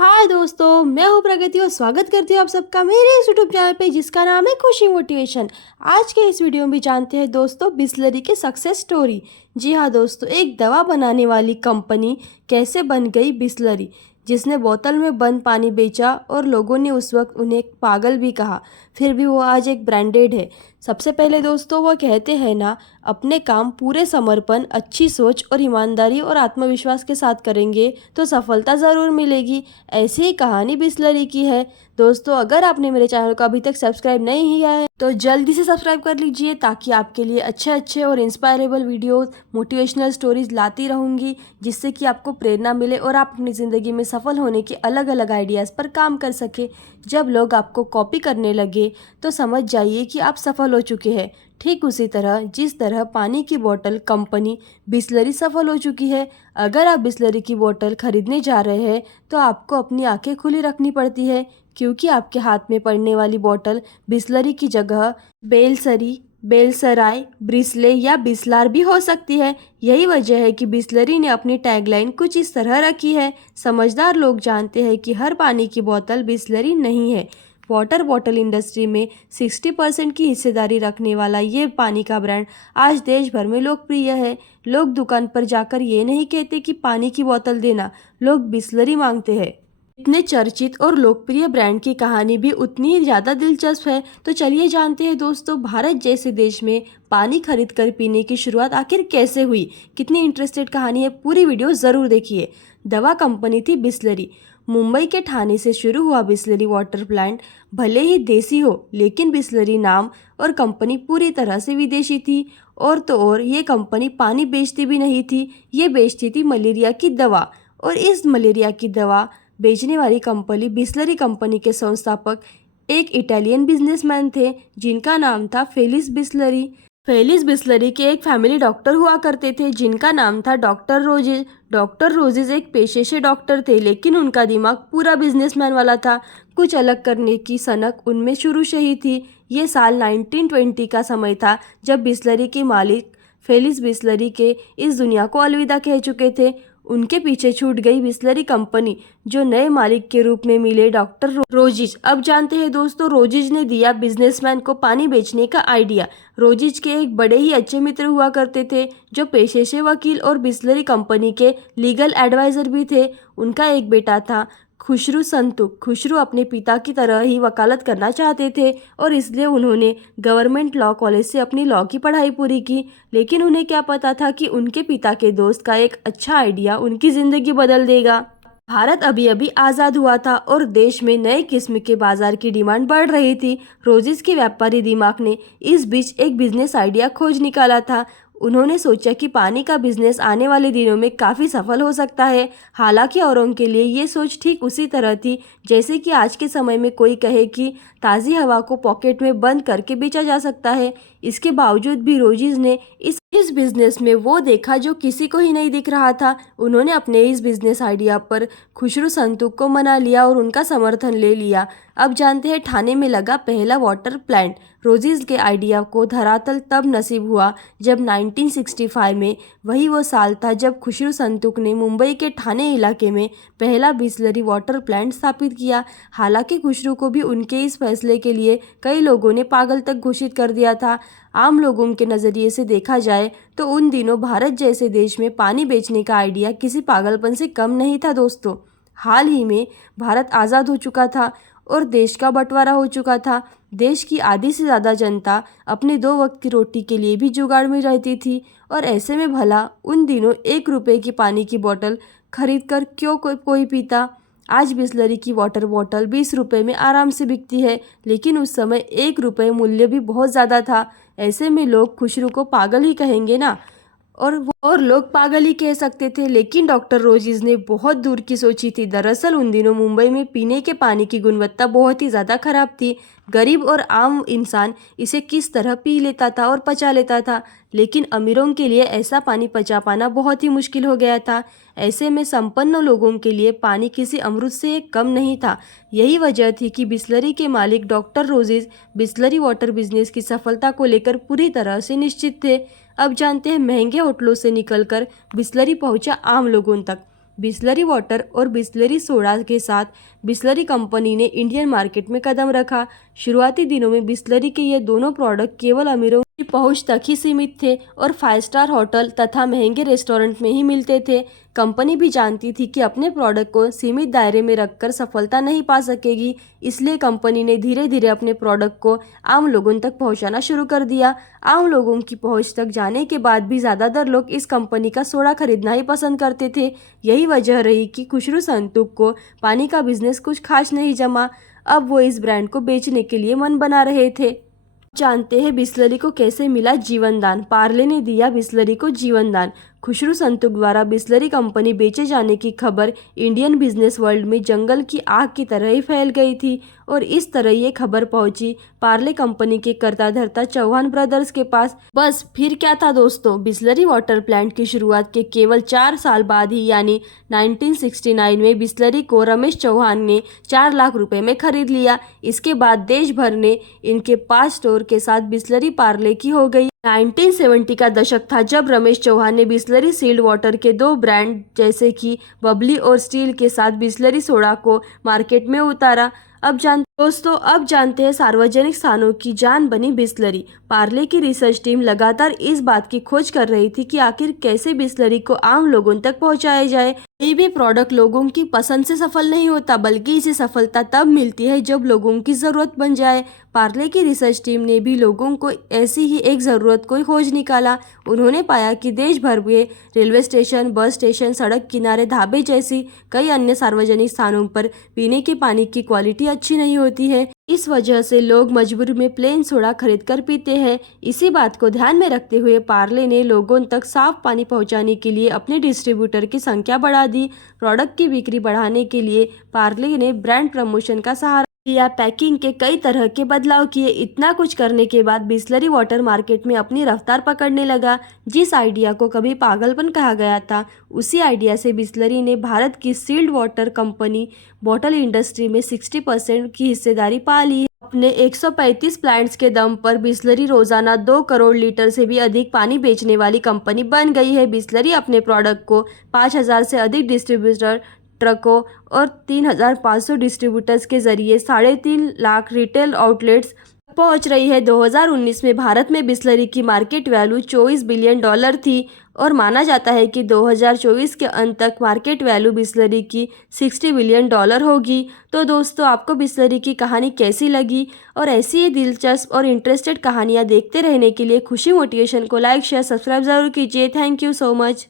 हाय दोस्तों, मैं हूँ प्रगति और स्वागत करती हूँ आप सबका मेरे इस यूट्यूब चैनल पे जिसका नाम है खुशी मोटिवेशन। आज के इस वीडियो में भी जानते हैं दोस्तों बिसलरी की सक्सेस स्टोरी। जी हाँ दोस्तों, एक दवा बनाने वाली कंपनी कैसे बन गई बिसलरी, जिसने बोतल में बंद पानी बेचा और लोगों ने उस वक्त उन्हें पागल भी कहा, फिर भी वो आज एक ब्रांडेड है। सबसे पहले दोस्तों वो कहते हैं ना, अपने काम पूरे समर्पण, अच्छी सोच और ईमानदारी और आत्मविश्वास के साथ करेंगे तो सफलता ज़रूर मिलेगी। ऐसी ही कहानी बिसलरी की है। दोस्तों अगर आपने मेरे चैनल को अभी तक सब्सक्राइब नहीं किया है तो जल्दी से सब्सक्राइब कर लीजिए, ताकि आपके लिए अच्छे अच्छे और इंस्पायरेबल वीडियोस, मोटिवेशनल स्टोरीज लाती रहूँगी, जिससे कि आपको प्रेरणा मिले और आप अपनी ज़िंदगी में सफल होने के अलग अलग आइडियाज़ पर काम कर सके। जब लोग आपको कॉपी करने लगे तो समझ जाइए कि आप सफल हो चुके हैं। ठीक उसी तरह जिस तरह पानी की बोतल कंपनी बिसलरी सफल हो चुकी है। अगर आप बिसलरी की बोतल खरीदने जा रहे हैं तो आपको अपनी आंखें खुली रखनी पड़ती है, क्योंकि आपके हाथ में पड़ने वाली बोतल बिसलरी की जगह बेलसरी, बेलसराय, ब्रिसले या बिसलार भी हो सकती है। यही वजह है कि बिसलरी ने अपनी टैगलाइन कुछ इस तरह रखी है, समझदार लोग जानते हैं कि हर पानी की बोतल बिसलरी नहीं है। वाटर बॉटल इंडस्ट्री में 60% की हिस्सेदारी रखने वाला ये पानी का ब्रांड आज देश भर में लोकप्रिय है। लोग दुकान पर जाकर ये नहीं कहते कि पानी की बोतल देना, लोग बिसलरी मांगते हैं। इतने चर्चित और लोकप्रिय ब्रांड की कहानी भी उतनी ही ज़्यादा दिलचस्प है। तो चलिए जानते हैं दोस्तों, भारत जैसे देश में पानी खरीद कर पीने की शुरुआत आखिर कैसे हुई। कितनी इंटरेस्टेड कहानी है, पूरी वीडियो ज़रूर देखिए। दवा कंपनी थी बिसलरी। मुंबई के ठाणे से शुरू हुआ बिसलरी वाटर प्लांट भले ही देसी हो, लेकिन बिसलरी नाम और कंपनी पूरी तरह से विदेशी थी। और तो और ये कंपनी पानी बेचती भी नहीं थी, ये बेचती थी मलेरिया की दवा। और इस मलेरिया की दवा बेचने वाली कंपनी बिसलरी कंपनी के संस्थापक एक इटालियन बिजनेसमैन थे, जिनका नाम था फेलिस बिसलरी। फेलिस बिसलरी के एक फैमिली डॉक्टर हुआ करते थे, जिनका नाम था डॉक्टर रोजेज। डॉक्टर रोजेज एक पेशे से डॉक्टर थे, लेकिन उनका दिमाग पूरा बिजनेसमैन वाला था। कुछ अलग करने की सनक उनमें शुरू से ही थी। ये साल 1920 का समय था, जब बिसलरी के मालिक फेलिस बिसलरी के इस दुनिया को अलविदा कह चुके थे। उनके पीछे छूट गई बिसलरी कंपनी, जो नए मालिक के रूप में मिले डॉक्टर रोजिज। अब जानते हैं दोस्तों, रोजिज ने दिया बिजनेसमैन को पानी बेचने का आइडिया। रोजिज के एक बड़े ही अच्छे मित्र हुआ करते थे, जो पेशे से वकील और बिसलरी कंपनी के लीगल एडवाइजर भी थे। उनका एक बेटा था खुशरू संतुक। खुशरू अपने पिता की तरह ही वकालत करना चाहते थे और इसलिए उन्होंने गवर्नमेंट लॉ कॉलेज से अपनी लॉ की पढ़ाई पूरी की। लेकिन उन्हें क्या पता था कि उनके पिता के दोस्त का एक अच्छा आइडिया उनकी ज़िंदगी बदल देगा। भारत अभी अभी आज़ाद हुआ था और देश में नए किस्म के बाजार की डिमांड बढ़ रही थी। रोजिस के व्यापारी दिमाग ने इस बीच एक बिजनेस आइडिया खोज निकाला था। उन्होंने सोचा कि पानी का बिजनेस आने वाले दिनों में काफ़ी सफल हो सकता है। हालांकि औरों के लिए ये सोच ठीक उसी तरह थी जैसे कि आज के समय में कोई कहे कि ताज़ी हवा को पॉकेट में बंद करके बेचा जा सकता है। इसके बावजूद भी रोजिज ने इस बिजनेस में वो देखा जो किसी को ही नहीं दिख रहा था। उन्होंने अपने इस बिजनेस आइडिया पर खुशरू संतुक को मना लिया और उनका समर्थन ले लिया। अब जानते हैं ठाणे में लगा पहला वाटर प्लांट। रोजिज के आइडिया को धरातल तब नसीब हुआ जब 1965 में, वही वो साल था जब खुशरू संतुक ने मुंबई के ठाणे इलाके में पहला बिसलरी वाटर प्लांट स्थापित किया। हालांकि खुशरू को भी उनके इस फैसले के लिए कई लोगों ने पागल तक घोषित कर दिया था। आम लोगों के नज़रिए से देखा जाए तो उन दिनों भारत जैसे देश में पानी बेचने का आइडिया किसी पागलपन से कम नहीं था दोस्तों। हाल ही में भारत आज़ाद हो चुका था और देश का बंटवारा हो चुका था। देश की आधी से ज़्यादा जनता अपने 2 वक्त की रोटी के लिए भी जुगाड़ में रहती थी, और ऐसे में भला उन दिनों 1 रुपये की पानी की बोतल खरीद कर क्यों कोई पीता। आज बिसलरी की वाटर बॉटल 20 रुपये में आराम से बिकती है, लेकिन उस समय 1 रुपये मूल्य भी बहुत ज़्यादा था। ऐसे में लोग खुशरू को पागल ही कहेंगे ना, और लोग पागल ही कह सकते थे। लेकिन डॉक्टर रोजिज ने बहुत दूर की सोची थी। दरअसल उन दिनों मुंबई में पीने के पानी की गुणवत्ता बहुत ही ज़्यादा खराब थी। गरीब और आम इंसान इसे किस तरह पी लेता था और पचा लेता था, लेकिन अमीरों के लिए ऐसा पानी पचा पाना बहुत ही मुश्किल हो गया था। ऐसे में संपन्न लोगों के लिए पानी किसी अमृत से कम नहीं था। यही वजह थी कि बिसलरी के मालिक doctor roses Bisleri water business की सफलता को लेकर पूरी तरह से निश्चित थे। अब जानते हैं महंगे होटलों से निकलकर बिसलरी पहुंचा आम लोगों तक। बिसलरी वाटर और बिसलरी सोडा के साथ बिसलरी कंपनी ने इंडियन मार्केट में कदम रखा। शुरुआती दिनों में बिसलरी के ये दोनों प्रोडक्ट केवल अमीरों की पहुंच तक ही सीमित थे और 5 स्टार होटल तथा महंगे रेस्टोरेंट में ही मिलते थे। कंपनी भी जानती थी कि अपने प्रोडक्ट को सीमित दायरे में रखकर सफलता नहीं पा सकेगी, इसलिए कंपनी ने धीरे धीरे अपने प्रोडक्ट को आम लोगों तक पहुंचाना शुरू कर दिया। आम लोगों की पहुंच तक जाने के बाद भी ज़्यादातर लोग इस कंपनी का सोडा खरीदना ही पसंद करते थे। यही वजह रही कि खुशरू संतूक को पानी का बिजनेस कुछ खास नहीं जमा। अब वो इस ब्रांड को बेचने के लिए मन बना रहे थे। जानते हैं बिसलरी को कैसे मिला जीवन दान। पार्ले ने दिया बिसलरी को जीवन दान। खुशरू संतूक द्वारा बिसलरी कंपनी बेचे जाने की खबर इंडियन बिजनेस वर्ल्ड में जंगल की आग की तरह ही फैल गई थी और इस तरह ये खबर पहुंची पार्ले कंपनी के कर्ता धर्ता चौहान ब्रदर्स के पास। बस फिर क्या था दोस्तों, बिसलरी वाटर प्लांट की शुरुआत के केवल 4 साल बाद ही यानी 1969 में बिसलरी को रमेश चौहान ने 4 लाख रुपए में खरीद लिया। इसके बाद देश भर ने इनके 5 स्टोर के साथ बिसलरी पार्ले की हो गई। 1970 का दशक था जब रमेश चौहान ने बिसलरी सील्ड वाटर के 2 ब्रांड जैसे कि बबली और स्टील के साथ बिसलरी सोडा को मार्केट में उतारा। अब जानते हैं सार्वजनिक स्थानों की जान बनी बिसलरी। पार्ले की रिसर्च टीम लगातार इस बात की खोज कर रही थी कि आखिर कैसे बिसलरी को आम लोगों तक पहुंचाया जाए। कोई भी प्रोडक्ट लोगों की पसंद से सफल नहीं होता, बल्कि इसे सफलता तब मिलती है जब लोगों की ज़रूरत बन जाए। पार्ले की रिसर्च टीम ने भी लोगों को ऐसी ही एक ज़रूरत को खोज निकाला। उन्होंने पाया कि देश भर में रेलवे स्टेशन, बस स्टेशन, सड़क किनारे, ढाबे जैसी कई अन्य सार्वजनिक स्थानों पर पीने के पानी की क्वालिटी अच्छी नहीं होती है। इस वजह से लोग मजबूरी में प्लेन सोडा खरीद कर पीते हैं। इसी बात को ध्यान में रखते हुए पार्ले ने लोगों तक साफ पानी पहुंचाने के लिए अपने डिस्ट्रीब्यूटर की संख्या बढ़ा दी। प्रोडक्ट की बिक्री बढ़ाने के लिए पार्ले ने ब्रांड प्रमोशन का सहारा लिया, पैकिंग के कई तरह के बदलाव किए। इतना कुछ करने के बाद बिसलरी वाटर मार्केट में अपनी रफ्तार पकड़ने लगा। जिस आइडिया को कभी पागलपन कहा गया था, उसी आइडिया से बिसलरी ने भारत की sealed water company bottle industry में 60% की हिस्सेदारी पा ली है। अपने 135 प्लांट्स के दम पर बिसलरी रोजाना 2 करोड़ लीटर से भी अधिक पानी बेचने वाली कंपनी बन गई है। बिसलरी अपने प्रोडक्ट को 5000 से अधिक डिस्ट्रीब्यूटर, ट्रकों और 3500 डिस्ट्रीब्यूटर्स के जरिए 3.5 लाख रिटेल आउटलेट्स पहुंच रही है। 2019 में भारत में बिसलरी की मार्केट वैल्यू $24 बिलियन थी और माना जाता है कि 2024 के अंत तक मार्केट वैल्यू बिसलरी की $60 बिलियन होगी। तो दोस्तों, आपको बिसलरी की कहानी कैसी लगी? और ऐसी ही दिलचस्प और इंटरेस्टेड कहानियाँ देखते रहने के लिए खुशी मोटिवेशन को लाइक, शेयर, सब्सक्राइब जरूर कीजिए। Thank you so much.